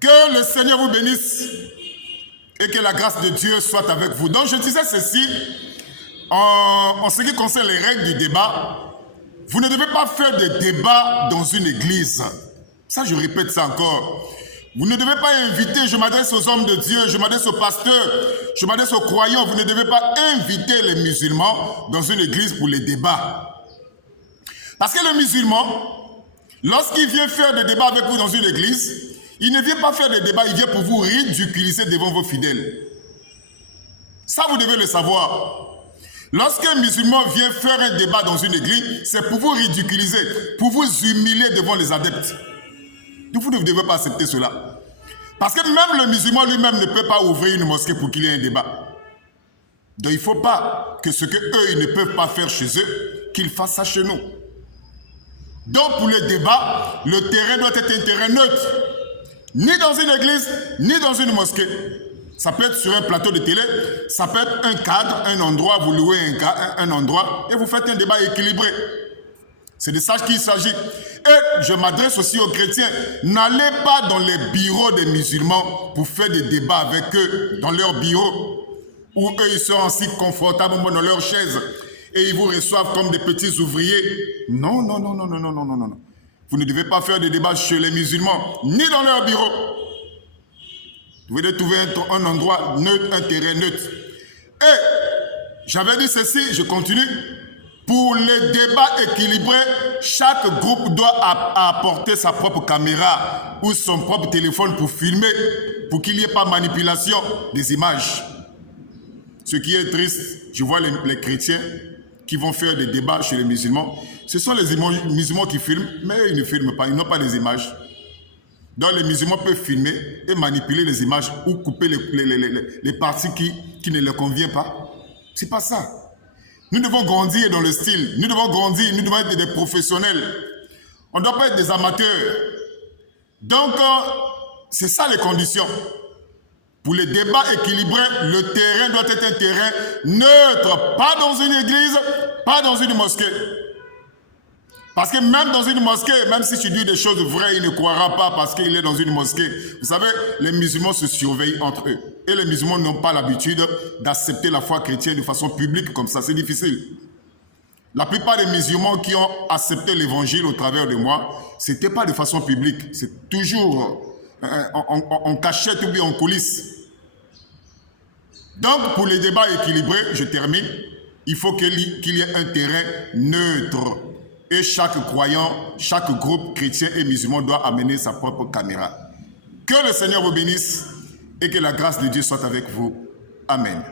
Que le Seigneur vous bénisse et que la grâce de Dieu soit avec vous. Donc je disais ceci, en ce qui concerne les règles du débat, vous ne devez pas faire de débat dans une église. Ça, je répète ça encore. Vous ne devez pas inviter, je m'adresse aux hommes de Dieu, je m'adresse aux pasteurs, je m'adresse aux croyants, vous ne devez pas inviter les musulmans dans une église pour les débats. Parce que le musulman, lorsqu'il vient faire des débats avec vous dans une église, il ne vient pas faire des débats, il vient pour vous ridiculiser devant vos fidèles. Ça, vous devez le savoir. Lorsqu'un musulman vient faire un débat dans une église, c'est pour vous ridiculiser, pour vous humilier devant les adeptes. Vous ne devez pas accepter cela. Parce que même le musulman lui-même ne peut pas ouvrir une mosquée pour qu'il y ait un débat. Donc il ne faut pas que ce qu'eux ils ne peuvent pas faire chez eux, qu'ils fassent ça chez nous. Donc pour le débat, le terrain doit être un terrain neutre. Ni dans une église, ni dans une mosquée. Ça peut être sur un plateau de télé, ça peut être un cadre, un endroit, vous louez un endroit et vous faites un débat équilibré. C'est de ça qu'il s'agit. Et je m'adresse aussi aux chrétiens. N'allez pas dans les bureaux des musulmans pour faire des débats avec eux dans leurs bureaux, où eux ils sont assis confortablement dans leurs chaises et ils vous reçoivent comme des petits ouvriers. Non, non, non, non, non, non, non, non, non. Vous ne devez pas faire des débats chez les musulmans, ni dans leurs bureaux. Vous devez trouver un endroit neutre, un terrain neutre. Et j'avais dit ceci, je continue. Pour les débats équilibrés, chaque groupe doit apporter sa propre caméra ou son propre téléphone pour filmer, pour qu'il n'y ait pas de manipulation des images. Ce qui est triste, je vois les chrétiens qui vont faire des débats chez les musulmans. Ce sont les musulmans qui filment, mais ils ne filment pas, ils n'ont pas les images. Donc les musulmans peuvent filmer et manipuler les images ou couper les parties qui ne leur conviennent pas. C'est pas ça. Nous devons grandir dans le style. Nous devons grandir, nous devons être des professionnels. On ne doit pas être des amateurs. Donc, c'est ça les conditions. Pour les débats équilibrés, le terrain doit être un terrain neutre. Pas dans une église, pas dans une mosquée. Parce que même dans une mosquée, même si tu dis des choses vraies, il ne croira pas parce qu'il est dans une mosquée. Vous savez, les musulmans se surveillent entre eux. Et les musulmans n'ont pas l'habitude d'accepter la foi chrétienne de façon publique comme ça. C'est difficile. La plupart des musulmans qui ont accepté l'évangile au travers de moi, ce n'était pas de façon publique. C'est toujours en cachette ou bien en coulisses. Donc, pour les débats équilibrés, je termine, il faut qu'il y ait un terrain neutre. Et chaque croyant, chaque groupe chrétien et musulman doit amener sa propre caméra. Que le Seigneur vous bénisse et que la grâce de Dieu soit avec vous. Amen.